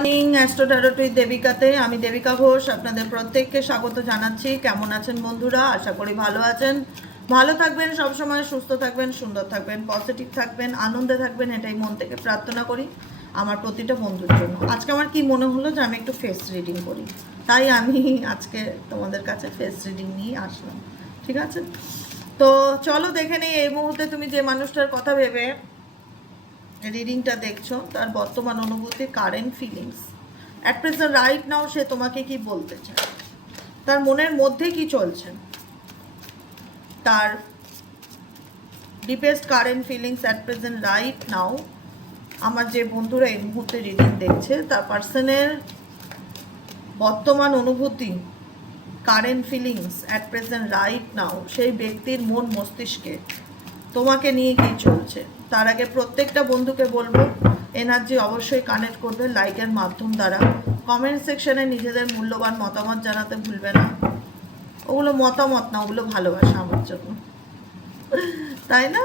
Morning astro tarot with দেবিকাতে আমি দেবিকা ঘোষ আপনাদের প্রত্যেককে স্বাগত জানাচ্ছি। কেমন আছেন বন্ধুরা? আশা করি ভালো আছেন, ভালো থাকবেন, সবসময় সুস্থ থাকবেন, সুন্দর থাকবেন, পজিটিভ থাকবেন, আনন্দে থাকবেন, এটাই মন থেকে প্রার্থনা করি আমার প্রতিটা বন্ধুর জন্য। আজকে আমার কি মনে হলো যে আমি একটু ফেস রিডিং করি, তাই আমি আজকে তোমাদের কাছে ফেস রিডিং নিয়ে আসলাম। ঠিক আছে, তো চলো দেখে নেই এই মুহূর্তে তুমি যে মানুষটার কথা ভেবে রিডিংটা দেখছো তার বর্তমান অনুভূতি, current feelings at present right now, সে তোমাকে কি বলতে চায়, তার মনের মধ্যে কি চলছে, তার deepest current feelings at present right নাও। আমার যে বন্ধুরা এই মুহূর্তে রিডিং দেখছে তার পার্সনের বর্তমান অনুভূতি, current feelings at present right নাও, সেই ব্যক্তির মন মস্তিষ্কে তোমাকে নিয়ে কি চলছে। তার আগে প্রত্যেকটা বন্ধুকে বলবো এনার্জি অবশ্যই কানেক্ট করবে লাইকের মাধ্যম দ্বারা। কমেন্ট সেকশনে নিজেদের মূল্যবান মতামত জানাতে ভুলবে না। ওগুলো মতামত না, ওগুলো ভালোবাসা আমার জন্য, তাই না?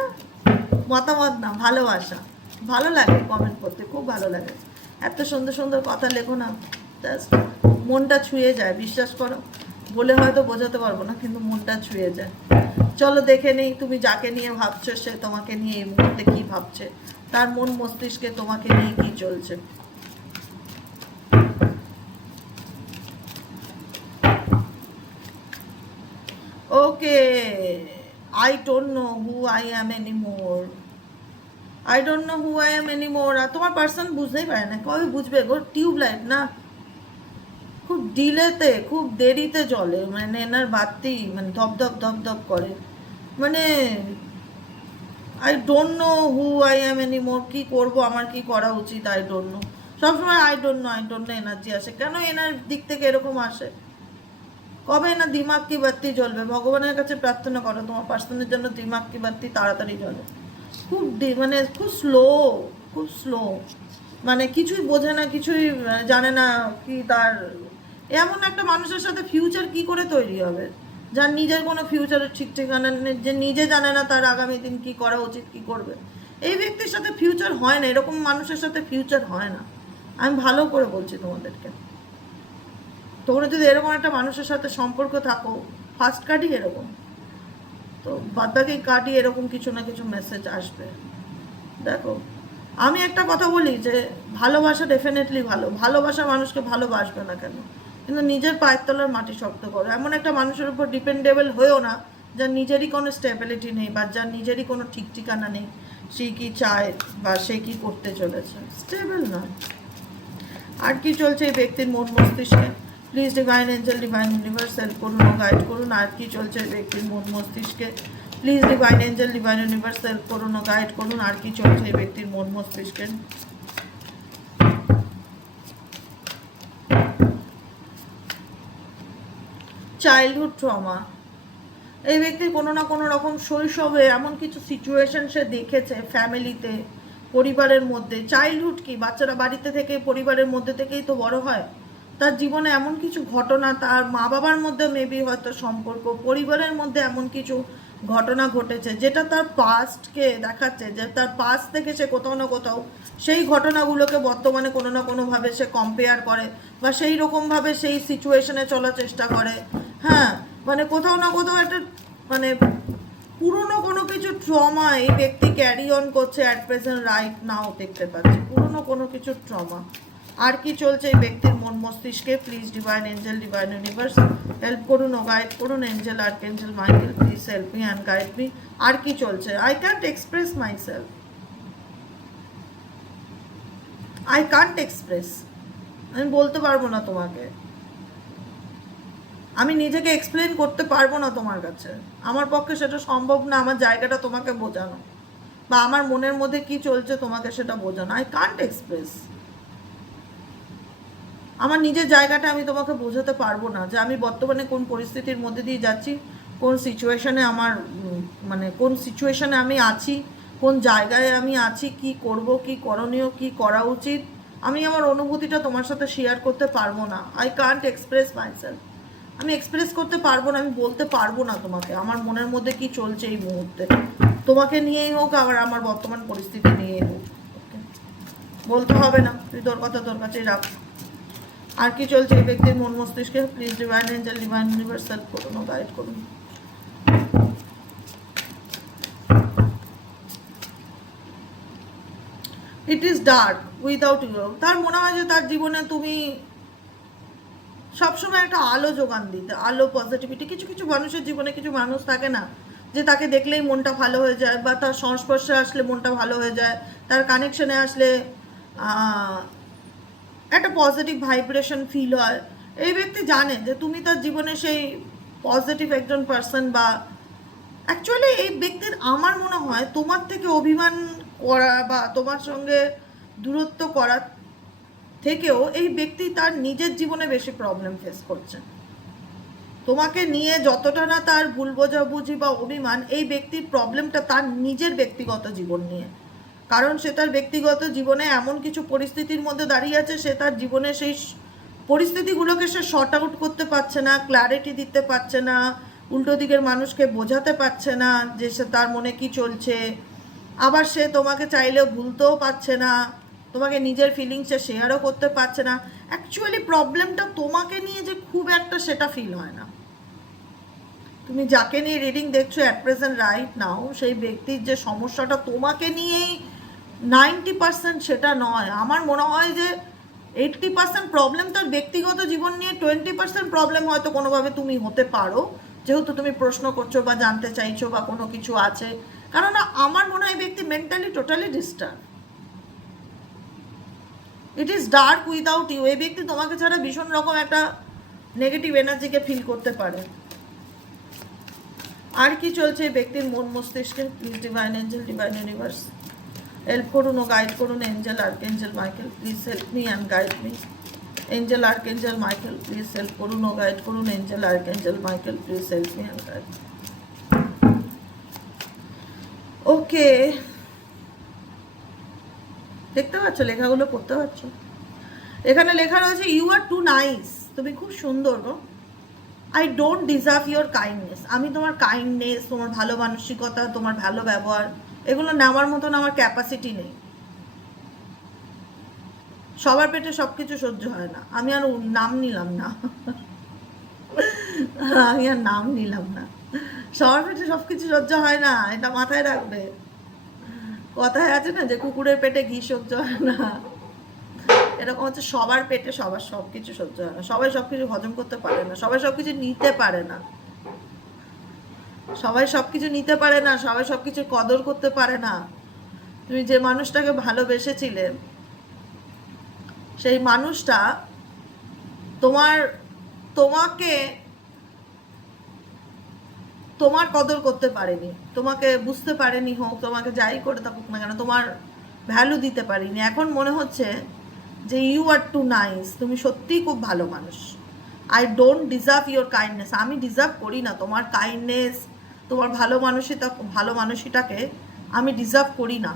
মতামত না, ভালোবাসা। ভালো লাগে কমেন্ট করতে, খুব ভালো লাগে। এত সুন্দর সুন্দর কথা লেখো না, জাস্ট মনটা ছুঁয়ে যায়, বিশ্বাস করো। বলে হয়তো বোঝাতে পারবো না, কিন্তু মনটা ছুঁয়ে যায়। চলো দেখে নেই তুমি যাকে নিয়ে ভাবছো সে তোমাকে নিয়ে এই মুহূর্তে কি ভাবছে, তার মন মস্তিষ্কে তোমাকে নিয়ে কি চলছে। ওকে, I don't know who I am anymore. I don't know who I am anymore. আর তোমার পার্সন বুঝতেই পারে না, কবে বুঝবে গো? টিউবলাইট না, খুব ডিলেতে, খুব দেরিতে জ্বলে, মানে এনার বাতি মানে ধপ ধপ ধপ ধপ করে, মানে I don't know who I am anymore. কী করবো, আমার কি করা উচিত, আই ডোন্ট নো। সবসময় আই ডোন্ট নো এনার্জি আসে কেন? এনার দিক থেকে এরকম আসে, কবে না দিমাগ কি বাতি জ্বলবে? ভগবানের কাছে প্রার্থনা করো তোমার পার্সনের জন্য দিমাগ কি বাতি তাড়াতাড়ি জ্বলে। খুব মানে খুব স্লো, খুব স্লো, মানে কিছুই বোঝে না, কিছুই জানে না কি তার। এমন একটা মানুষের সাথে ফিউচার কি করে তৈরি হবে যার নিজের কোনো ফিউচারের ঠিক ঠিকানা নেই, যে নিজে জানে না তার আগামী দিন কি করা উচিত, কি করবে। এই ব্যক্তির সাথে ফিউচার হয় না, এরকম মানুষের সাথে ফিউচার হয় না। আমি ভালো করে বলছি তোমাদেরকে, তোমরা যদি এরকম একটা মানুষের সাথে সম্পর্ক থাকো, ফার্স্ট কার্ডই এরকম, তো বাদবাকি কার্ডই এরকম কিছু না কিছু মেসেজ আসবে। দেখো আমি একটা কথা বলি যে ভালোবাসা ডেফিনেটলি ভালো, ভালোবাসা মানুষকে ভালোবাসবে না কেন, কিন্তু নিজের পায়ের তলার মাটি শক্ত করো। এমন একটা মানুষের উপর ডিপেন্ডেবল হয়েও না যার নিজেরই কোনো স্টেবিলিটি নেই বা যার নিজেরই কোনো ঠিক ঠিকানা নেই, সে কি চায় বা সে কি করতে চলেছে, স্টেবল নয়। আর কি চলছে এই ব্যক্তির মন মস্তিষ্কে? Please divine angel, divine universe help করুন ও গাইড করুন। আর কি চলছে এই ব্যক্তির মন মস্তিষ্কে? Please divine angel, divine universe help করুন ও গাইড করুন। আর কি চলছে এই ব্যক্তির মন মস্তিষ্কে? চাইল্ডহুড ট্রমা, এই ব্যক্তির কোনো না কোনো রকম শৈশবে এমন কিছু সিচুয়েশন সে দেখেছে ফ্যামিলিতে, পরিবারের মধ্যে। চাইল্ডহুড কি, বাচ্চারা বাড়িতে থেকে পরিবারের মধ্যে থেকেই তো বড় হয়। তার জীবনে এমন কিছু ঘটনা, তার মা বাবার মধ্যে মেবি হয়তো সম্পর্ক, পরিবারের মধ্যে এমন কিছু ঘটনা ঘটেছে যেটা তার পাস্টকে দেখাচ্ছে, যে তার পাস্ট থেকে সে কোথাও না কোথাও সেই ঘটনাগুলোকে বর্তমানে কোনো না কোনোভাবে সে কম্পেয়ার করে বা সেই রকমভাবে সেই সিচুয়েশনে চলার চেষ্টা করে। হ্যাঁ, মানে কোথাও না কোথাও একটা মানে পুরনো কোনো কিছু ট্রমা এই ব্যক্তি ক্যারি অন করছে অ্যাট প্রেজেন্ট রাইট নাও, দেখতে পাচ্ছি পুরনো কোনো কিছু ট্রমা। আর কি চলছে এই ব্যক্তির মন মস্তিষ্কে? Please divine angel, divine universe help করুন ও গাইড করুন। Angel, archangel Michael, please help me and guide me. আর কি চলছে? I can't express my self, I can't express, আমি বলতে পারবো না তোমাকে, আমি নিজেকে এক্সপ্লেন করতে পারবো না তোমার কাছে, আমার পক্ষে সেটা সম্ভব না। আমার জায়গাটা তোমাকে বোঝানো বা আমার মনের মধ্যে কি চলছে তোমাকে সেটা বোঝানো, আই কান্ট এক্সপ্রেস। আমার নিজের জায়গাটা আমি তোমাকে বোঝাতে পারবো না যে আমি বর্তমানে কোন পরিস্থিতির মধ্যে দিয়ে যাচ্ছি, কোন সিচুয়েশনে আমার মানে কোন সিচুয়েশনে আমি আছি, কোন জায়গায় আমি আছি, কি করব, কি করণীয়, কি করা উচিত। আমি আমার অনুভূতিটা তোমার সাথে শেয়ার করতে পারবো না। আই কান্ট এক্সপ্রেস মাইসেলফ, আমি এক্সপ্রেস করতে পারবো না, আমি বলতে পারবো না তোমাকে আমার মনের মধ্যে কি চলছে এই মুহূর্তে, তোমাকে নিয়েই হোক আবার আমার বর্তমান পরিস্থিতি নিয়েই হোক। বলতে হবে না, তুই তোর কথা তোর কাছেই রাখ। আর কি চলছে এই ব্যক্তির মন মস্তিষ্কে? Please divine angel, divine universe help করুন ও গাইড করুন। It is dark without you. তার মনে হয় যে তার জীবনে তুমি সবসময় একটা আলো যোগান দিতে, আলো পজিটিভিটি। কিছু কিছু মানুষের জীবনে কিছু মানুষ থাকে না যে তাকে দেখলেই মনটা ভালো হয়ে যায়, বা তার সংস্পর্শে আসলে মনটা ভালো হয়ে যায়, তার কানেকশনে আসলে একটা পজিটিভ ভাইব্রেশন ফিল হয়। এই ব্যক্তি জানে যে তুমি তার জীবনে সেই পজিটিভ একজন পার্সন, বা অ্যাকচুয়ালি এই ব্যক্তির আমার মনে হয় তোমার থেকে অভিমান করা বা তোমার সঙ্গে দূরত্ব করা থেকেও এই ব্যক্তি তার নিজের জীবনে বেশি প্রবলেম ফেস করছে। তোমাকে নিয়ে যতটা না তার ভুল বোঝাবুঝি বা অভিমান, এই ব্যক্তির প্রবলেমটা তার নিজের ব্যক্তিগত জীবন নিয়ে। কারণ সে তার ব্যক্তিগত জীবনে এমন কিছু পরিস্থিতির মধ্যে দাঁড়িয়ে আছে, সে তার জীবনে সেই পরিস্থিতিগুলোকে সে শর্ট আউট করতে পারছে না, ক্ল্যারিটি দিতে পারছে না, উল্টো দিকের মানুষকে বোঝাতে পারছে না যে সে তার মনে কি চলছে। আবার সে তোমাকে চাইলেও ভুলতেও পারছে না, তোমাকে নিজের ফিলিংসে শেয়ারও করতে পারছে না। অ্যাকচুয়ালি প্রবলেমটা তোমাকে নিয়ে যে খুব একটা সেটা ফিল হয় না। তুমি যাকে নিয়ে রিডিং দেখছো অ্যাট প্রেজেন্ট রাইট নাও, সেই ব্যক্তির যে সমস্যাটা তোমাকে নিয়েই 90% সেটা নয়। আমার মনে হয় যে 80% প্রবলেম তার ব্যক্তিগত জীবন নিয়ে, 20% প্রবলেম হয়তো কোনোভাবে তুমি হতে পারো, যেহেতু তুমি প্রশ্ন করছো বা জানতে চাইছো বা কোনো কিছু আছে। কারণ আমার মনে হয় ব্যক্তি mentally totally disturb. It is dark without you. এই ব্যক্তি তোমাকে ছাড়া ভীষণ রকম একটা নেগেটিভ এনার্জিকে ফিল করতে পারে। আর কি চলছে এই ব্যক্তির মন মস্তিষ্কে? Please divine angel, divine universe help করুন ও গাইড করুন। Angel archangel Michael please help me and guide me. Angel archangel Michael please help করুন ও গাইড করুন। Angel archangel Michael please help me and guide. Okay, দেখতে পাচ্ছ লেখাগুলো, পড়তে পারছো? এখানে লেখা রয়েছে ইউ আর টু নাইস। তুমি খুব সুন্দর গো। I don't deserve your kindness. আমি তোমার কাইন্ডনেস, তোমার ভালো মানসিকতা, তোমার ভালো ব্যবহার, এগুলো নেওয়ার মতন আমার ক্যাপাসিটি নেই। সবার পেটে সব কিছু সহ্য হয় না। আমি আর নাম নিলাম না, আমি আর নাম নিলাম না। সবার পেটে সব কিছু সহ্য হয় না, এটা মাথায় রাখবে। কথায় আছে না যে কুকুরের পেটে ঘি সহ্য হয় না, এরকম হচ্ছে সবার পেটে সবার সব কিছু সহ্য হয় না। সবাই সব কিছু হজম করতে পারে না, সবাই সব কিছু নিতে পারে না, সবাই সব কিছু নিতে পারে না, সবাই সব কিছু কদর করতে পারে না। তুমি যে মানুষটাকে ভালোবেসেছিলে, সেই মানুষটা তোমাকে তোমার কদর করতে পারেনি, তোমাকে বুঝতে পারেনি, হোক তোমাকে যাই করে থাকুক না কেন, তোমার ভ্যালু দিতে পারিনি। এখন মনে হচ্ছে যে ইউ আর টু নাইস, তুমি সত্যিই খুব ভালো মানুষ। I don't deserve your kindness. আমি ডিজার্ভ করি না তোমার কাইন্ডনেস, তোমার ভালো মানুষটাকে আমি ডিজার্ভ করি না।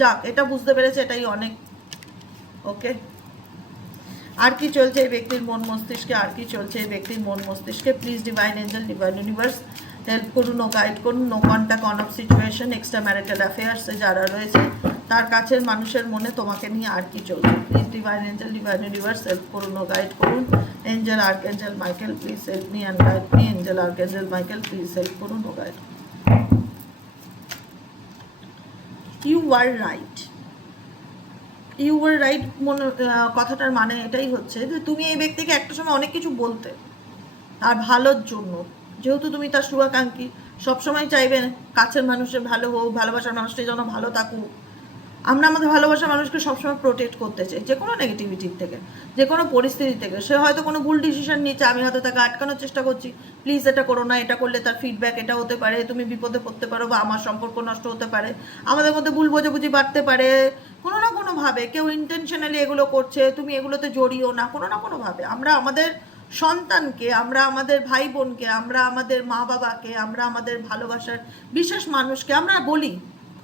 যাক, এটা বুঝতে পেরেছে, এটাই অনেক। ওকে, আর কি চলছে এই ব্যক্তির মন মস্তিষ্কে? আর কি চলছে এই ব্যক্তির মন মস্তিষ্কে? Please divine angel, divine universe help করুন ও গাইড করুন। No contact, on off situation, extra marital অ্যাফেয়ার্সে যারা রয়েছে তার কাছের মানুষের মনে তোমাকে নিয়ে আর কি চলছে? Please divine angel, divine universe help করুন ও গাইড করুন। Angel archangel Michael please help me and guide me. Angel archangel Michael please help করুন ও guide. You are right. You are right কথাটার মানে এটাই হচ্ছে যে তুমি এই ব্যক্তিকে একটা সময় অনেক কিছু বলতে, তার ভালোর জন্য। যেহেতু তুমি তার শুভাকাঙ্ক্ষী, সবসময় চাইবেন কাছের মানুষের ভালো হোক, ভালোবাসার মানুষটা যেন ভালো থাকুক। আমরা আমাদের ভালোবাসার মানুষকে সবসময় প্রোটেক্ট করতে চাই যে কোনো নেগেটিভিটির থেকে, যে কোনো পরিস্থিতি থেকে। সে হয়তো কোনো ভুল ডিসিশন নিচ্ছে, আমি হয়তো তাকে আটকানোর চেষ্টা করছি, প্লিজ এটা করো না, এটা করলে তার ফিডব্যাক এটা হতে পারে, তুমি বিপদে পড়তে পারো, বা আমার সম্পর্ক নষ্ট হতে পারে, আমাদের মধ্যে ভুল বোঝাবুঝি বাড়তে পারে। কোনো না কোনোভাবে কেউ ইন্টেনশনালি এগুলো করছে, তুমি এগুলোতে জড়িও না। কোনো না কোনোভাবে আমরা আমাদের সন্তানকে, আমরা আমাদের ভাই বোনকে, আমরা আমাদের মা বাবাকে, আমরা আমাদের ভালোবাসার বিশেষ মানুষকে আমরা বলি,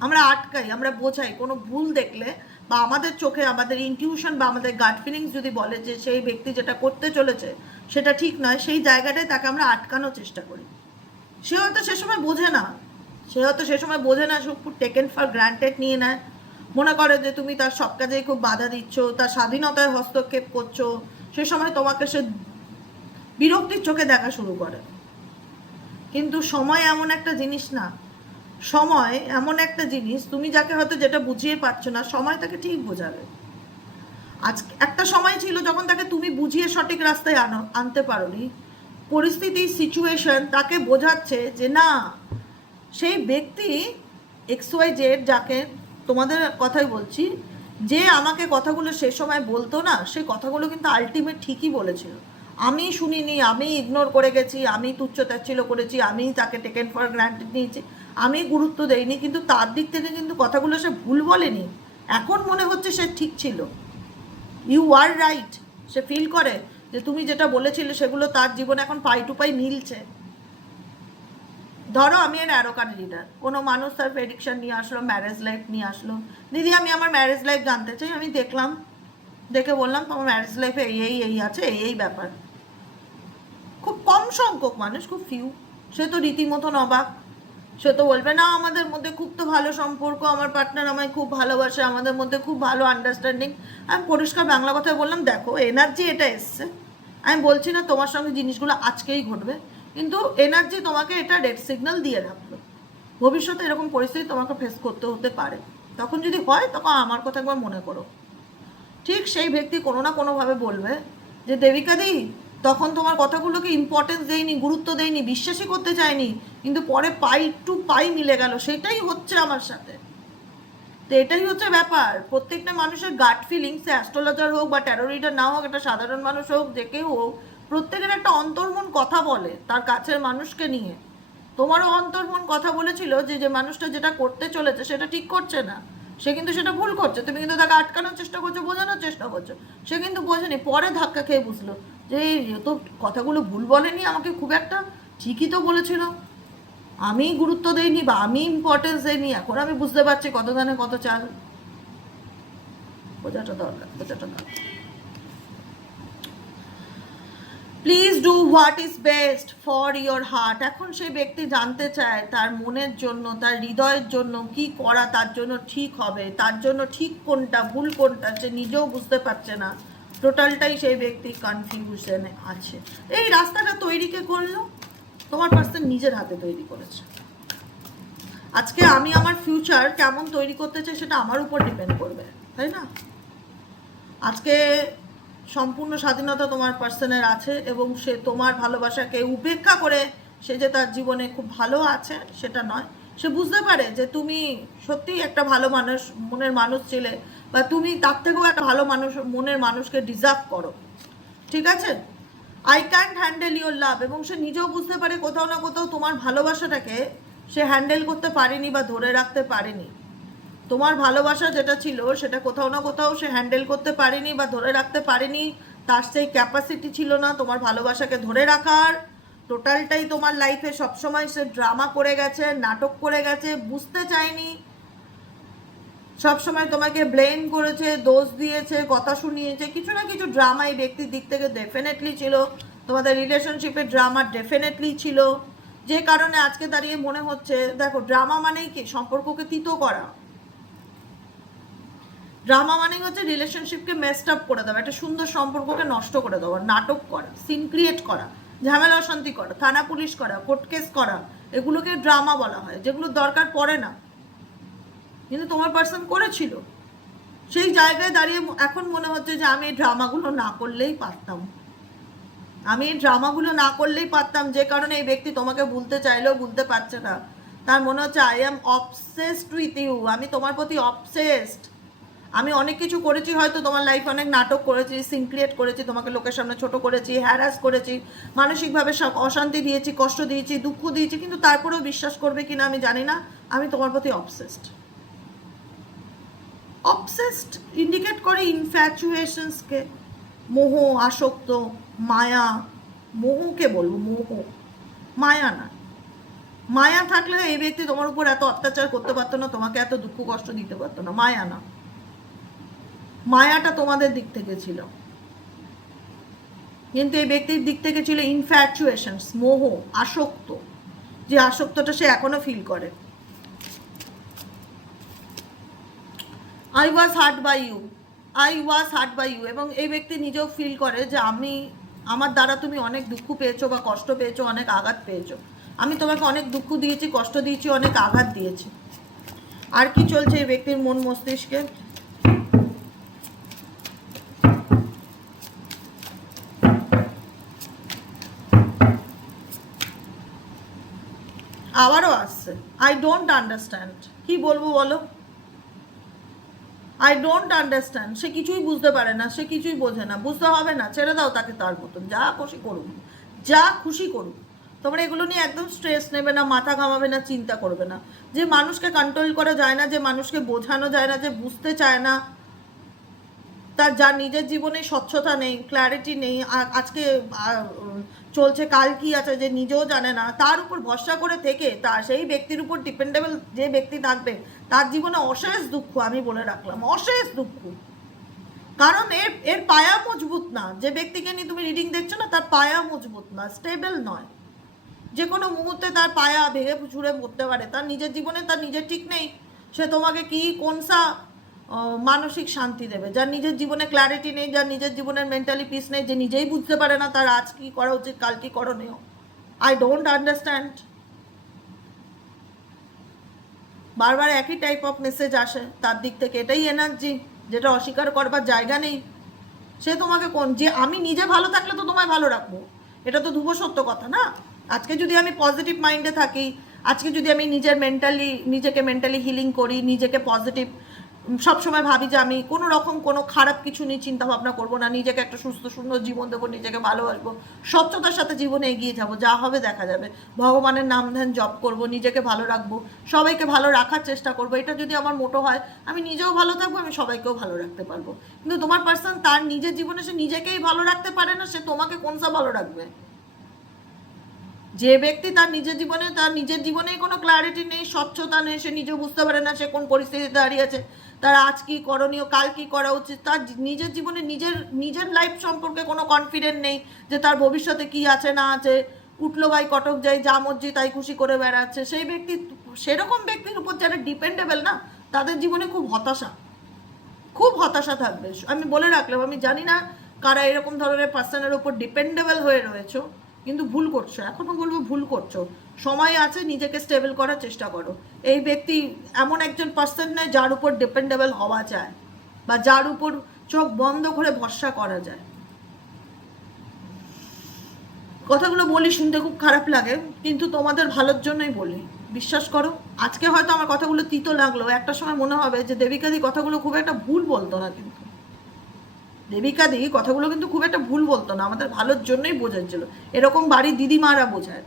আমরা আটকাই, আমরা বোঝাই। কোনো ভুল দেখলে বা আমাদের চোখে আমাদের ইনটিউশন বা আমাদের গাট ফিলিংস যদি বলে যে সেই ব্যক্তি যেটা করতে চলেছে সেটা ঠিক নয়, সেই জায়গাটায় তাকে আমরা আটকানোর চেষ্টা করি। সে হয়তো সে সময় বোঝে না, সে টেকেন ফর গ্রান্টেড নিয়ে নেয়, মনে করে যে তুমি তার সব কাজেই খুব বাধা দিচ্ছ, তার স্বাধীনতায় হস্তক্ষেপ করছো, সে সময় তোমাকে সে বিরক্তির চোখে দেখা শুরু করে। কিন্তু সময় এমন একটা জিনিস না, সময় এমন একটা জিনিস, তুমি যাকে হয়তো যেটা বুঝিয়ে পারছো না, সময় তাকে ঠিক বোঝাবে। আজ একটা সময় ছিল যখন তাকে তুমি বুঝিয়ে সঠিক রাস্তায় আনতে পারোনি, পরিস্থিতি সিচুয়েশন তাকে বোঝাচ্ছে যে না, সেই ব্যক্তি XYZ, যাকে তোমাদের কথাই বলছি, যে আমাকে কথাগুলো সে সময় বলতো না, সে কথাগুলো কিন্তু আলটিমেট ঠিকই বলেছিল। আমি শুনিনি, আমি ইগনোর করে গেছি, আমি তুচ্ছ-তাচ্ছিল্য করেছি, আমি তাকে টেকেন ফর গ্রান্টেড নিয়েছি, আমি গুরুত্ব দেইনি, কিন্তু তার দিক থেকে কিন্তু কথাগুলো সে ভুল বলেনি। এখন মনে হচ্ছে সে ঠিক ছিল। You are right. সে ফিল করে যে তুমি যেটা বলেছিলে সেগুলো তার জীবনে এখন পাই টু পাই মিলছে। ধরো আমি এর অ্যারোকান রিডার, কোনো মানুষ তার প্রেডিকশন নিয়ে আসলো, ম্যারেজ লাইফ নিয়ে আসলো, দিদি আমি আমার ম্যারেজ লাইফ জানতে চাই। আমি দেখলাম, দেখে বললাম তোমার ম্যারেজ লাইফে এই আছে, এই ব্যাপার। খুব কম সংখ্যক মানুষ, খুব ফিউ, সে তো রীতিমতন অবাক। সে তো বলবে না আমাদের মধ্যে খুব তো ভালো সম্পর্ক, আমার পার্টনার আমায় খুব ভালোবাসে, আমাদের মধ্যে খুব ভালো আন্ডারস্ট্যান্ডিং। আমি পরিষ্কার বাংলা কথায় বললাম, দেখো এনার্জি এটা এসছে, আমি বলছি না তোমার সঙ্গে জিনিসগুলো আজকেই ঘটবে, কিন্তু এনার্জি তোমাকে এটা রেড সিগন্যাল দিয়ে রাখলো, ভবিষ্যতে এরকম পরিস্থিতি তোমাকে ফেস করতে হতে পারে। তখন যদি হয়, তখন আমার কথা একবার মনে করো। ঠিক সেই ব্যক্তি কোনো না কোনোভাবে বলবে যে দেবিকা দি, তখন তোমার কথাগুলোকে ইম্পর্টেন্স দেয়নি, গুরুত্ব দেয়নি, বিশ্বাসই করতে চাইনি, কিন্তু পরে পাই টু পাই মিলে গেল। সেটাই হচ্ছে আমার সাথে। তো এটাই হচ্ছে ব্যাপার। প্রত্যেকটা মানুষের গাট ফিলিংস, অ্যাস্ট্রোলজার হোক বা ট্যারো রিডার না হোক, একটা সাধারণ মানুষ হোক, যে কেউ হোক, প্রত্যেকের একটা অন্তর্মন কথা বলে তার কাছের মানুষকে নিয়ে। তোমারও অন্তর্মন কথা বলেছিল যে যে মানুষটা যেটা করতে চলেছে সেটা ঠিক করছে না, সে কিন্তু সেটা ভুল করছে, তুমি কিন্তু তাকে আটকানোর চেষ্টা করছো, বোঝানোর চেষ্টা করছো, সে কিন্তু বোঝেনি, পরে ধাক্কা খেয়ে বুঝলো যে তো কথাগুলো ভুল বলেনি, আমাকে খুব একটা ঠিকই তো বলেছিল, আমি গুরুত্ব দেইনি বা আমি ইম্পর্টেন্স দেইনি। এখন আমি বুঝতে পারছি কত ধানে কত চাল। বোঝাটা দরকার, বোঝাটা দরকার। Please do what is best for your heart. এখন সেই ব্যক্তি জানতে চায় তার মনের জন্য, তার হৃদয়ের জন্য কি করা তার জন্য ঠিক হবে, তার জন্য ঠিক কোনটা ভুল কোনটা সে নিজেও বুঝতে পারছে না। টোটালটাই সেই ব্যক্তি কনফিউশনে আছে। এই রাস্তাটা তৈরি কে করলো? তোমার পার্সন নিজের হাতে তৈরি করেছে। আজকে আমি আমার ফিউচার কেমন তৈরি করতে চাই সেটা আমার উপর ডিপেন্ড করবে, তাই না? আজকে সম্পূর্ণ স্বাধীনতা তোমার পার্সনের আছে, এবং সে তোমার ভালোবাসাকে উপেক্ষা করে সে যে তার জীবনে খুব ভালো আছে সেটা নয়। সে বুঝতে পারে যে তুমি সত্যিই একটা ভালো মানুষ, মনের মানুষ ছিলে, বা তুমি তার থেকেও একটা ভালো মানুষ, মনের মানুষকে ডিজার্ভ করো। ঠিক আছে? আই ক্যান্ট হ্যান্ডেল ইউর লাভ। এবং সে নিজেও বুঝতে পারে কোথাও না কোথাও তোমার ভালোবাসাটাকে সে হ্যান্ডেল করতে পারেনি বা ধরে রাখতে পারেনি। তোমার ভালোবাসা যেটা ছিল সেটা কোথাও না কোথাও সে হ্যান্ডেল করতে পারেনি বা ধরে রাখতে পারেনি, তার সেই ক্যাপাসিটি ছিল না তোমার ভালোবাসাকে ধরে রাখার। টোটালটাই তোমার লাইফে সবসময় সে ড্রামা করে গেছে, নাটক করে গেছে, বুঝতে চায়নি, সবসময় তোমাকে ব্লেম করেছে, দোষ দিয়েছে, কথা শুনিয়েছে, কিছু না কিছু ড্রামা এই ব্যক্তির দিক থেকে ডেফিনেটলি ছিল। তোমাদের রিলেশনশিপের ড্রামা ডেফিনেটলি ছিল, যে কারণে আজকে দাঁড়িয়ে মনে হচ্ছে, দেখো ড্রামা মানেই কি? সম্পর্ককে তিতো করা। ড্রামা মানেই হচ্ছে রিলেশনশিপকে মেসড আপ করে দেওয়া, একটা সুন্দর সম্পর্ককে নষ্ট করে দেওয়া, নাটক করা, সিন ক্রিয়েট করা, ঝামেলা অশান্তি করা, থানা পুলিশ করা, কোর্ট কেস করা, এগুলোকে ড্রামা বলা হয়, যেগুলো দরকার পড়ে না, কিন্তু তোমার পার্সন করেছিল। সেই জায়গায় দাঁড়িয়ে এখন মনে হচ্ছে যে আমি এই ড্রামাগুলো না করলেই পারতাম, আমি এই ড্রামাগুলো না করলেই পারতাম, যে কারণে এই ব্যক্তি তোমাকে ভুলতে চাইলেও ভুলতে পারছে না। তার মনে হচ্ছে I am obsessed with you, আমি তোমার প্রতি অবসেসড। আমি অনেক কিছু করেছি, হয়তো তোমার লাইফে অনেক নাটক করেছি, সিন ক্রিয়েট করেছি, তোমাকে লোকের সামনে ছোট করেছি, হ্যারাস করেছি, মানসিকভাবে সব অশান্তি দিয়েছি, কষ্ট দিয়েছি, দুঃখ দিয়েছি, কিন্তু তারপরেও বিশ্বাস করবে কিনা আমি জানি না, আমি তোমার প্রতি অবসেসড। অবসেসড ইন্ডিকেট করে ইনফ্যাচুয়েশনসকে, মোহ, আসক্ত, মায়া। মোহকে বলবো, মোহ, মায়া না। মায়া থাকলে এই ব্যক্তি তোমার উপর এত অত্যাচার করতে পারতো না, তোমাকে এত দুঃখ কষ্ট দিতে পারতো না। মায়া না, মায়াটা তোমাদের দিক থেকে ছিল, কিন্তু এই ব্যক্তির দিক থেকে ছিল ইনফ্যাচুয়েশন, মোহ, আসক্ত, যে আসক্তটা সে এখনো ফিল করে। I was hurt by you, I was hurt by you. এবং এই ব্যক্তি নিজেও ফিল করে যে আমার দ্বারা তুমি অনেক দুঃখ পেয়েছো বা কষ্ট পেয়েছো, অনেক আঘাত পেয়েছো। আমি তোমাকে অনেক দুঃখ দিয়েছি, কষ্ট দিয়েছি, অনেক আঘাত দিয়েছি। আর কি চলছে এই ব্যক্তির মন মস্তিষ্কে? আবারও আসছে আই ডোন্ট আন্ডারস্ট্যান্ড। কি বলবো বলো? I don't understand. সে কিছুই বুঝতে পারে না, সে কিছুই বোঝে না, বুঝতে হবে না, ছেড়ে দাও তাকে তার মতন, যা খুশি করুন, যা খুশি করুন। তোমরা এগুলো নিয়ে একদম স্ট্রেস নেবে না, মাথা ঘামাবে না, চিন্তা করবে না। যে মানুষকে কন্ট্রোল করা যায় না, যে মানুষকে বোঝানো যায় না, যে বুঝতে চায় না, তার যার নিজের জীবনে স্বচ্ছতা নেই, ক্ল্যারিটি নেই, আজকে চলছে কাল কি আছে যে নিজেও জানে না, তার উপর ভরসা করে থেকে তার সেই ব্যক্তির উপর ডিপেন্ডেবল যে ব্যক্তি থাকবে, তার জীবনে অশেষ দুঃখ। আমি বলে রাখলাম, অশেষ দুঃখ। কারণ এর পায়া মজবুত না। যে ব্যক্তিকে নিয়ে তুমি রিডিং দেখছো না, তার পায়া মজবুত না, স্টেবল নয়। যে কোনো মুহূর্তে তার পায়া ভেঙে চুরে পড়তে পারে। তার নিজের জীবনে তার নিজের ঠিক নেই, সে তোমাকে কি কোনসা মানসিক শান্তি দেবে? যার নিজের জীবনে ক্ল্যারিটি নেই, যার নিজের জীবনের মেন্টালি পিস নেই, যে নিজেই বুঝতে পারে না তার আজ কি করা উচিত, কাল কি করণীয়। I don't understand. বারবার একই টাইপ অফ মেসেজ আসে তার দিক থেকে, এটাই এনার্জি, যেটা অস্বীকার করবার জায়গা নেই। সে তোমাকে যে আমি নিজে ভালো থাকলে তো তোমায় ভালো রাখবো, এটা তো ধ্রুব সত্য কথা না? আজকে যদি আমি পজিটিভ মাইন্ডে থাকি, আজকে যদি আমি নিজেকে মেন্টালি হিলিং করি, নিজেকে পজিটিভ সবসময় ভাবি যে আমি কোনো রকম কোনো খারাপ কিছু নিয়ে চিন্তা ভাবনা করবো না, নিজেকে একটা সুস্থ সুন্দর জীবন দেবো, নিজেকে ভালোবাসবো, স্বচ্ছতার সাথে জীবনে এগিয়ে যাবো, যা হবে দেখা যাবে, ভগবানের নাম ধ্যান জপ করবো, নিজেকে ভালো রাখবো, সবাইকে ভালো রাখার চেষ্টা করবো, এটা যদি আমার মোটো হয়, আমি নিজেও ভালো থাকবো, আমি সবাইকেও ভালো রাখতে পারবো। কিন্তু তোমার পার্সন তার নিজের জীবনে সে নিজেকেই ভালো রাখতে পারে না, সে তোমাকে কোনসা ভালো রাখবে? যে ব্যক্তি তার নিজের জীবনে কোনো ক্ল্যারিটি নেই, স্বচ্ছতা নেই, সে নিজেও বুঝতে পারে না সে কোন পরিস্থিতিতে দাঁড়িয়ে আছে, তার আজ কি করণীয়, কাল কি করা উচিত, তার নিজের জীবনে নিজের লাইফ সম্পর্কে কোনো কনফিডেন্ট নেই যে তার ভবিষ্যতে কি আছে না আছে, উঠলো বাই কটক যাই, যা মর্জি তাই খুশি করে বেড়াচ্ছে, সেই ব্যক্তি, সেরকম ব্যক্তির উপর যারা ডিপেন্ডেবল না, তাদের জীবনে খুব হতাশা থাকবে। আমি বলে রাখলাম, আমি জানি না কারা এরকম ধরনের পার্সনের উপর ডিপেন্ডেবল হয়ে রয়েছে, কিন্তু ভুল করছো, এখনো বলবো ভুল করছো। সময় আছে, নিজেকে স্টেবল করার চেষ্টা করো। এই ব্যক্তি এমন একজন পার্সন নয় যার উপর ডিপেন্ডেবল হওয়া যায় বা যার উপর চোখ বন্ধ করে ভরসা করা যায়। কথাগুলো বলি, শুনতে খুব খারাপ লাগে, কিন্তু তোমাদের ভালোর জন্যই বলি, বিশ্বাস করো। আজকে হয়তো আমার কথাগুলো তিতো লাগলো, একটা সময় মনে হবে যে দেবিকাদি কথাগুলো খুব একটা ভুল বলতো না, কিন্তু দেবিকাদি কথাগুলো কিন্তু খুব একটা ভুল বলতো না, আমাদের ভালোর জন্যই বোঝাচ্ছিল। এরকম বাড়ির দিদিমারা বোঝায়।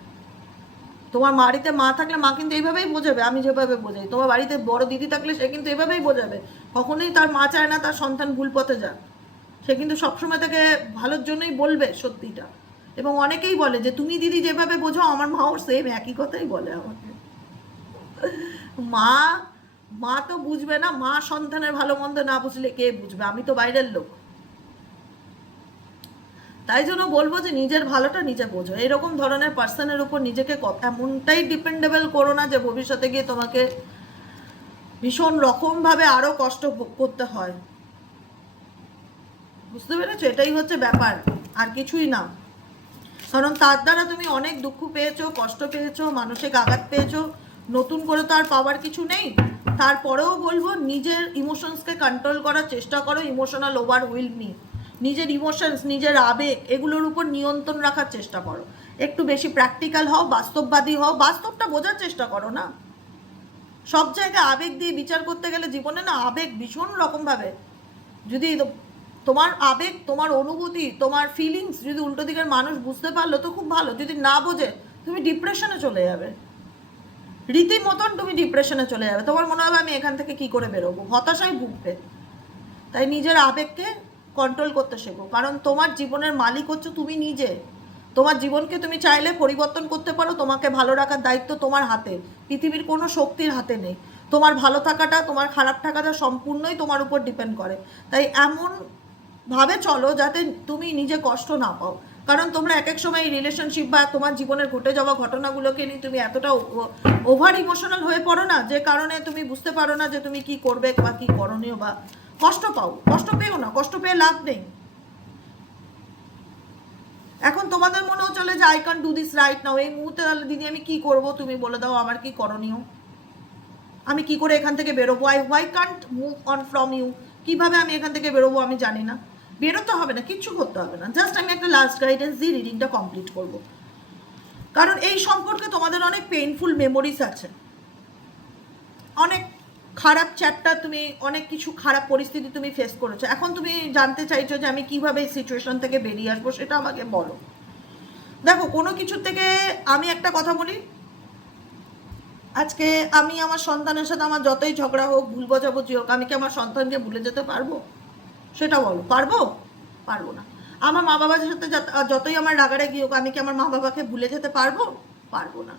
তোমার বাড়িতে মা থাকলে মা কিন্তু এইভাবেই বোঝাবে, আমি যেভাবে বোঝাই। তোমার বাড়িতে বড় দিদি থাকলে সে কিন্তু এভাবেই বোঝাবে। কখনোই তার মা চায় না তার সন্তান ভুল পথে যাক, সে কিন্তু সবসময় তাকে ভালোর জন্যই বলবে সত্যিটা। এবং অনেকেই বলে যে তুমি দিদি যেভাবে বোঝো আমার মাও সেম একই কথাই বলে আমাকে। মা মা তো বুঝবে না, মা সন্তানের ভালো মন্দ না বুঝলে কে বুঝবে? আমি তো বাইরের লোক। তাই জন্য বলবো যে নিজের ভালোটা নিজে বোঝো। এরকম ধরনের পার্সনের উপর নিজেকে এমনটাই ডিপেন্ডেবল করো না যে ভবিষ্যতে গিয়ে তোমাকে ভীষণ রকমভাবে আরও কষ্ট ভোগ করতে হয়। বুঝতে পেরেছো? এটাই হচ্ছে ব্যাপার, আর কিছুই না। কারণ তার দ্বারা তুমি অনেক দুঃখ পেয়েছো, কষ্ট পেয়েছো, মানসিক আঘাত পেয়েছো, নতুন করে তো আর পাওয়ার কিছু নেই। তারপরেও বলবো নিজের ইমোশনসকে কন্ট্রোল করার চেষ্টা করো, ইমোশনাল ওভার হুইলমিং, নিজের ইমোশনস, নিজের আবেগ, এগুলোর উপর নিয়ন্ত্রণ রাখার চেষ্টা করো। একটু বেশি প্র্যাকটিক্যাল হও, বাস্তববাদী হও, বাস্তবটা বোঝার চেষ্টা করো না। সব জায়গায় আবেগ দিয়ে বিচার করতে গেলে জীবনে না আবেগ ভীষণ রকমভাবে, যদি তোমার আবেগ, তোমার অনুভূতি, তোমার ফিলিংস যদি উল্টো দিকের মানুষ বুঝতে পারলো তো খুব ভালো, যদি না বোঝে তুমি ডিপ্রেশনে চলে যাবে, রীতিমতন তুমি ডিপ্রেশনে চলে যাবে। তোমার মনে হবে আমি এখান থেকে কি করে বেরোবো, হতাশায় ভুগবে। তাই নিজের আবেগকে কন্ট্রোল করতে শেখো, কারণ তোমার জীবনের মালিক হচ্ছে তুমি নিজে। তোমার জীবনকে তুমি চাইলে পরিবর্তন করতে পারো, তোমাকে ভালো রাখার দায়িত্ব তোমার হাতে, পৃথিবীর কোনো শক্তির হাতে নেই। তোমার ভালো থাকাটা, তোমার খারাপ থাকাটা সম্পূর্ণই তোমার উপর ডিপেন্ড করে। তাই এমন ভাবে চলো যাতে তুমি নিজে কষ্ট না পাও, কারণ তোমরা এক এক সময় এই রিলেশনশিপ বা তোমার জীবনের ঘটে যাওয়া ঘটনাগুলোকে নিয়ে তুমি এতটা ওভার ইমোশনাল হয়ে পড়ো না, যে কারণে তুমি বুঝতে পারো না যে তুমি কি করবে বা কি করণীয়, বা কষ্ট পাও। কষ্ট পেও না, কষ্ট পেয়ে লাভ নেই। এখন তোমাদের মনেও চলে যে I can do this right now, এই মুহূর্তে তাহলে দিদি আমি কি করব, তুমি বলে দাও আমার কি করণীয়, আমি কি করে এখান থেকে বেরোবো, why can't move on from you, কিভাবে আমি এখান থেকে বেরোবো আমি জানি না। বেরোতে হবে না, কিচ্ছু করতে হবে না, জাস্ট আমি একটা লাস্ট গাইডেন্স দিয়ে রিডিংটা কমপ্লিট করব। কারণ এই সম্পর্কে তোমাদের অনেক পেইনফুল মেমোরিজ আছে, অনেক খারাপ চ্যাপ্টার, তুমি অনেক কিছু খারাপ পরিস্থিতি তুমি ফেস করেছো। এখন তুমি জানতে চাইছো যে আমি কিভাবে এই সিচুয়েশন থেকে বেরিয়ে আসবো, সেটা আমাকে বলো। দেখো, কোনো কিছুর থেকে আমি একটা কথা বলি, আজকে আমি আমার সন্তানের সাথে আমার যতই ঝগড়া হোক, ভুল বোঝাবুঝি হোক, আমি কি আমার সন্তানকে ভুলে যেতে পারবো? সেটা বলো, পারবো? পারবো না। আমার মা বাবার সাথে যতই আমার রাগারাগি হোক, আমি কি আমার মা বাবাকে ভুলে যেতে পারবো? পারবো না।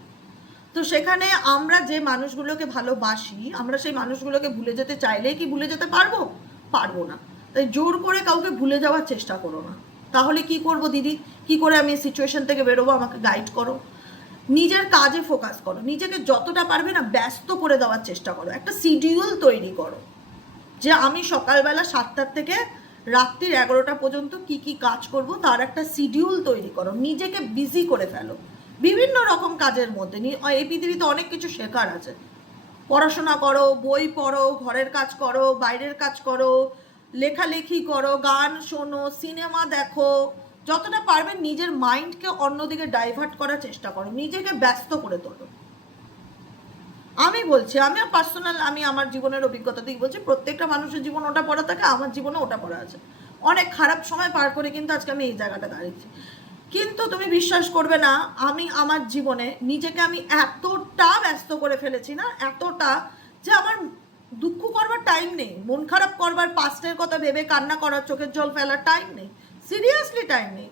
তো সেখানে আমরা যে মানুষগুলোকে ভালোবাসি, আমরা সেই মানুষগুলোকে ভুলে যেতে চাইলেই কি ভুলে যেতে পারবো? পারবো না। তাই জোর করে কাউকে ভুলে যাওয়ার চেষ্টা করো না। তাহলে কি করব দিদি, কি করে আমি এই সিচুয়েশন থেকে বেরোবো, আমাকে গাইড করো। নিজের কাজে ফোকাস করো, নিজেকে যতটা পারবে না ব্যস্ত করে দেওয়ার চেষ্টা করো, একটা শিডিউল তৈরি করো যে আমি সকালবেলা 7টার থেকে রাত্রির 11টা পর্যন্ত কি কি কাজ করব, তার একটা শিডিউল তৈরি করো, নিজেকে বিজি করে ফেলো বিভিন্ন রকম কাজের মধ্যে। এই পৃথিবীতে অনেক কিছু শেখার আছে, পড়াশোনা করো, বই পড়ো, ঘরের কাজ করো, বাইরের কাজ করো, লেখালেখি করো, গান শোনো, সিনেমা দেখো, যতটা পারবে নিজের মাইন্ডকে অন্যদিকে ডাইভার্ট করার চেষ্টা করো, নিজেকে ব্যস্ত করে তোলো। আমি বলছি, আমি পার্সোনাল, আমি আমার জীবনের অভিজ্ঞতা দিয়ে বলছি, প্রত্যেকটা মানুষের জীবন ওটা পড়া থাকে, আমার জীবনে ওটা পড়া আছে। অনেক খারাপ সময় পার করে কিন্তু আজকে আমি এই জায়গাটা দাঁড়িয়েছি। কিন্তু তুমি বিশ্বাস করবে না, আমি আমার জীবনে নিজেকে আমি এতটা ব্যস্ত করে ফেলেছি না, এতটা, যে আমার দুঃখ করবার টাইম নেই, মন খারাপ করবার, পাস্টের কথা ভেবে কান্না করার, চোখের জল ফেলার টাইম নেই, সিরিয়াসলি টাইম নেই।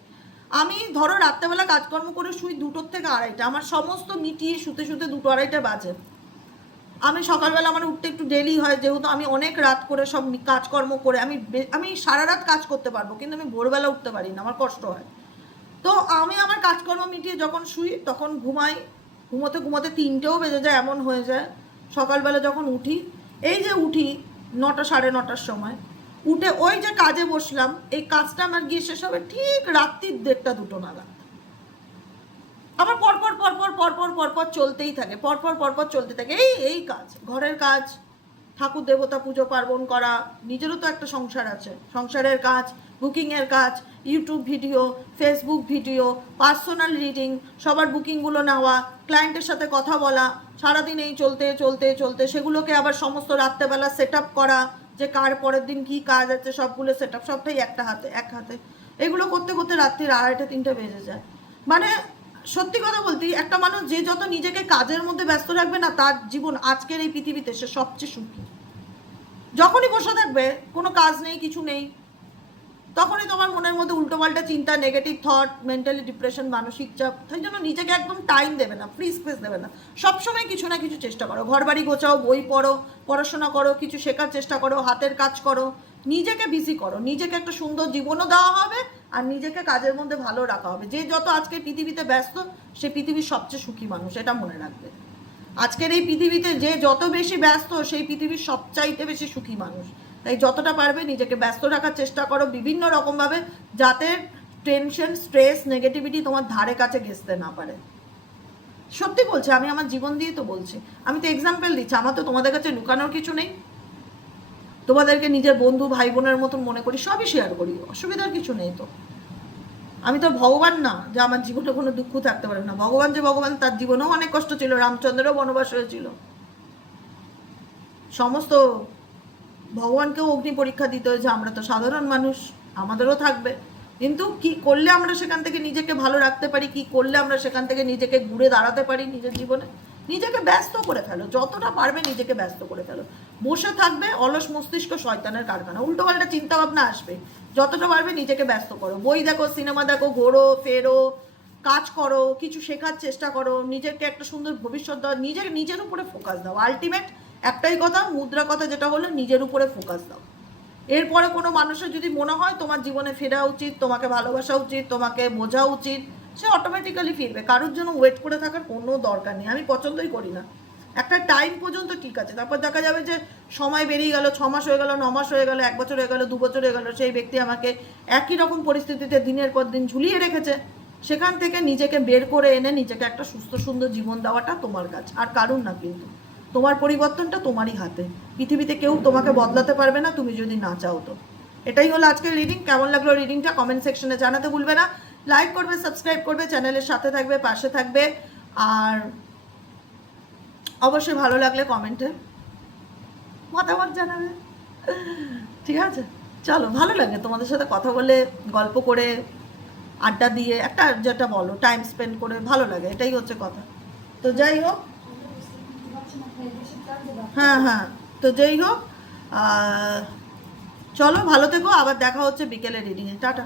আমি ধরো রাত্রেবেলা কাজকর্ম করে শুই 2টোর থেকে 2:30, আমার সমস্ত মিটিয়ে শুতে শুতে 2-2:30 বাজে। আমি সকালবেলা আমার উঠতে একটু ডেলি হয়, যেহেতু আমি অনেক রাত করে সব কাজকর্ম করে আমি সারা রাত কাজ করতে পারবো, কিন্তু আমি ভোরবেলা উঠতে পারি না, আমার কষ্ট হয়। তো আমি আমার কাজকর্ম মিটিয়ে যখন শুই তখন ঘুমাই, ঘুমোতে ঘুমোতে 3টেও বেজে যায়, এমন হয়ে যায়। সকালবেলা যখন উঠি, এই যে উঠি 9টা 9:30টার সময়, উঠে ওই যে কাজে বসলাম, এই কাজটা আমার গিয়ে শেষ হবে ঠিক রাত্রির 1:30-2টো নাগাদ। আবার পরপর পরপর পরপর পরপর চলতেই থাকে, পরপর চলতে থাকে এই কাজ, ঘরের কাজ, ঠাকুর দেবতা পুজো পার্বণ করা, নিজেরও তো একটা সংসার আছে, সংসারের কাজ, বুকিংয়ের কাজ, YouTube video, Facebook video, personal reading, সবার বুকিংগুলো নেওয়া, ক্লায়েন্টের সাথে কথা বলা, সারাদিন এই চলতে চলতে চলতে সেগুলোকে আবার সমস্ত রাত্রেবেলা সেট আপ করা, যে কার পরের দিন কী কাজ আছে সবগুলো সেট আপ, সবটাই এক হাতে এগুলো করতে করতে রাত্রির 2:30-3টে বেজে যায়। মানে সত্যি কথা বলতে, একটা মানুষ যে যত নিজেকে কাজের মধ্যে ব্যস্ত রাখবে না, তার জীবন আজকের এই পৃথিবীতে সে সবচেয়ে সুখী। যখনই বসে থাকবে, কোনো কাজ নেই, কিছু নেই, তখনই তোমার মনের মধ্যে উল্টোপাল্টা চিন্তা, নেগেটিভ থট, মেন্টালি ডিপ্রেশন, মানসিক চাপ। তাই জন্য নিজেকে একদম টাইম দেবে না, ফ্রি স্পেস দেবে না, সবসময় কিছু না কিছু চেষ্টা করো, ঘর বাড়ি গোছাও, বই পড়ো, পড়াশোনা করো, কিছু শেখার চেষ্টা করো, হাতের কাজ করো, নিজেকে বিজি করো, নিজেকে একটা সুন্দর জীবনও দেওয়া হবে, আর নিজেকে কাজের মধ্যে ভালো রাখা হবে। যে যত আজকে পৃথিবীতে ব্যস্ত, সে পৃথিবীর সবচেয়ে সুখী মানুষ, এটা মনে রাখবে। আজকের এই পৃথিবীতে যে যত বেশি ব্যস্ত, সেই পৃথিবীর সবচাইতে বেশি সুখী মানুষ। তাই যতটা পারবে নিজেকে ব্যস্ত রাখার চেষ্টা করো বিভিন্ন রকমভাবে, যাতে টেনশন, স্ট্রেস, নেগেটিভিটি তোমার ধারে কাছে ঘেঁচতে না পারে। সত্যি বলছি, আমি আমার জীবন দিয়ে তো বলছি, আমি তো এক্সাম্পল দিচ্ছি, আমার তো তোমাদের কাছে লুকানোর কিছু নেই। তোমাদেরকে নিজের বন্ধু ভাই বোনের মতন মনে করি, সবই শেয়ার করি, অসুবিধার কিছু নেই তো। আমি তো ভগবান না যে আমার জীবনে কোনো দুঃখ থাকতে পারে না। ভগবান যে ভগবান, তার জীবনেও অনেক কষ্ট ছিল, রামচন্দ্রেরও বনবাস হয়েছিল, সমস্ত ভগবানকেও অগ্নি পরীক্ষা দিতে হয়েছে। আমরা তো সাধারণ মানুষ, আমাদেরও থাকবে। কিন্তু কি করলে আমরা সেখান থেকে নিজেকে ভালো রাখতে পারি, কি করলে আমরা সেখান থেকে নিজেকে ঘুরে দাঁড়াতে পারি নিজের জীবনে, নিজেকে ব্যস্ত করে ফেলো, যতটা পারবে নিজেকে ব্যস্ত করে ফেলো। বসে থাকবে অলস মস্তিষ্ক শয়তানের কারখানা, উল্টোপাল্টা চিন্তা ভাবনা আসবে। যতটা পারবে নিজেকে ব্যস্ত করো, বই দেখো, সিনেমা দেখো, ঘোরো ফেরো, কাজ করো, কিছু শেখার চেষ্টা করো, নিজেকে একটা সুন্দর ভবিষ্যৎ দাও, নিজের উপরে ফোকাস দাও। আলটিমেট একটাই কথা, মুদ্রা কথা, যেটা হলো নিজের উপরে ফোকাস দাও। এরপরে কোনো মানুষের যদি মনে হয় তোমার জীবনে ফেরা উচিত, তোমাকে ভালোবাসা উচিত, তোমাকে বোঝা উচিত, সে অটোমেটিক্যালি ফিরবে। কারোর জন্য ওয়েট করে থাকার কোনো দরকার নেই, আমি পছন্দই করি না। একটা টাইম পর্যন্ত ঠিক আছে, তারপর দেখা যাবে যে সময় বেরিয়ে গেল, 6 মাস হয়ে গেল, 9 মাস হয়ে গেল, 1 বছর হয়ে গেল, 2 বছর হয়ে গেল, সেই ব্যক্তি আমাকে একই রকম পরিস্থিতিতে দিনের পর দিন ঝুলিয়ে রেখেছে। সেখান থেকে নিজেকে বের করে এনে নিজেকে একটা সুস্থ সুন্দর জীবন দেওয়াটা তোমার কাজ, আর কারুর না। কিন্তু তোমার পরিবর্তনটা তোমারই হাতে, পৃথিবীতে কেউ তোমাকে বদলাতে পারবে না তুমি যদি না চাও তো। এটাই হলো আজকের রিডিং। কেমন লাগলো রিডিংটা কমেন্ট সেকশনে জানাতে ভুলবে না। লাইক করবে, সাবস্ক্রাইব করবে, চ্যানেলের সাথে থাকবে, পাশে থাকবে। আর অবশ্যই ভালো লাগলে কমেন্টে মতামত জানাবে, ঠিক আছে? চলো, ভালো লাগে তোমাদের সাথে কথা বলে, গল্প করে, আড্ডা দিয়ে, একটা যেটা বলো টাইম স্পেন্ড করে ভালো লাগে, এটাই হচ্ছে কথা। তো যাই হোক, হ্যাঁ হ্যাঁ, তো যাই হোক, চলো ভালো থেকো, আবার দেখা হচ্ছে বিকেলে রিডিংয়ে। টাটা।